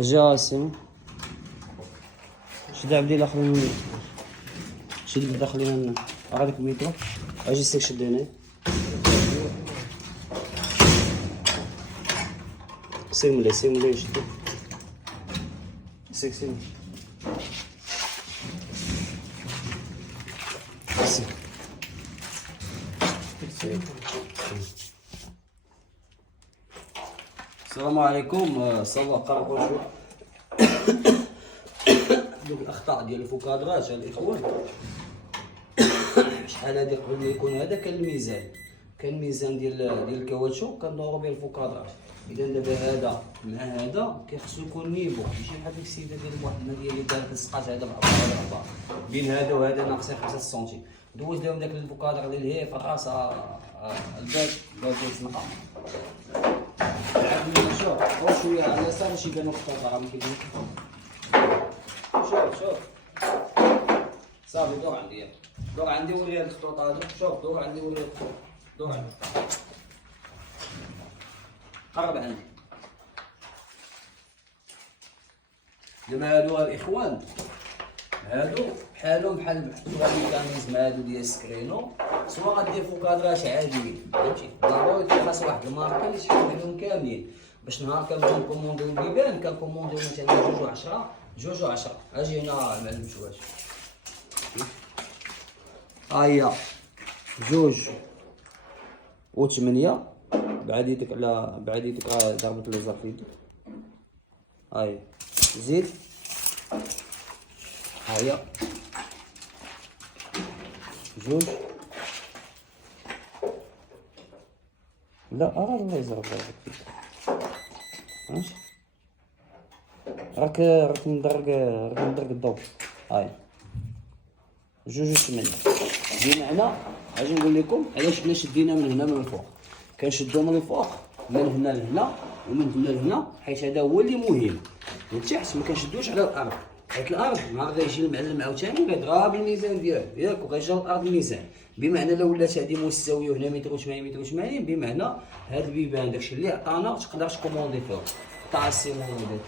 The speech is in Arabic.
جاسم شد عبدي الاخرين شد الداخلين هذاك الميترو اجي سيك شد هنا سيملي شد سيك السلام عليكم. صلى قرقوا شويه دوك الاخطاء ديال الفوكادراج الاخوان. شحال هادي قبل ما يكون هذا كان الميزان ديال الكاواتشو كندورو به الفوكادراج. اذا دابا هذا مع هذا كيخصو يكون نيفو، ماشي بحال ديك السيده ديال بوحدنا اللي دارت السقات هذا بعضها بين هذا وهذا ناقصين 5 سنتيم. دوز لهم داك الفوكادر اللي هي في الراس الباك تنقى شوف واش شويه على اليسار باش يبانو خطوط راهم كيبانو. شوف صافي دور عندي وري هاد الخطوط هادو. شوف دور عندي وري الخطوط. دور عندي قرب عندي. دابا هادو الاخوان هادو بحالهم بحال الميكانيزم هادو ديال السكرينو، سواء غدير فوكادراج عاديين فهمتي. ضروري خاص واحد الماركه اللي تحكم عليهم كاملين باش نهار كنبغيو نكومونديو البيبان كنكومونديو مثلا 2 و10 اجي هنا المعلم شواش هيا 2 و8 بعديتك على بعديتك ضربة الليزر في يدك. هاي زيد هيا 2 لا راه الليزر ضربت فيك ماشي راك مدرق الضوء. هاي 2 و8 بمعنى اجي نقول لكم علاش حنا شدينا من هنا من الفوق. كنشدو من الفوق من هنا لهنا ومن هنا لهنا حيت هذا هو اللي مهم. من تحت ما كنشدوش على الارض حيت الارض نهار غيجي المعلم عاوتاني غيضرب الميزان ديالو ياك وغيجي الارض الميزان. بمعنى لو ولات هذه مستويه وهنا متر و80 بمعنى هاد البيبان داكشي اللي عطانا تقدر تكوموندي فيه. طاع السيمون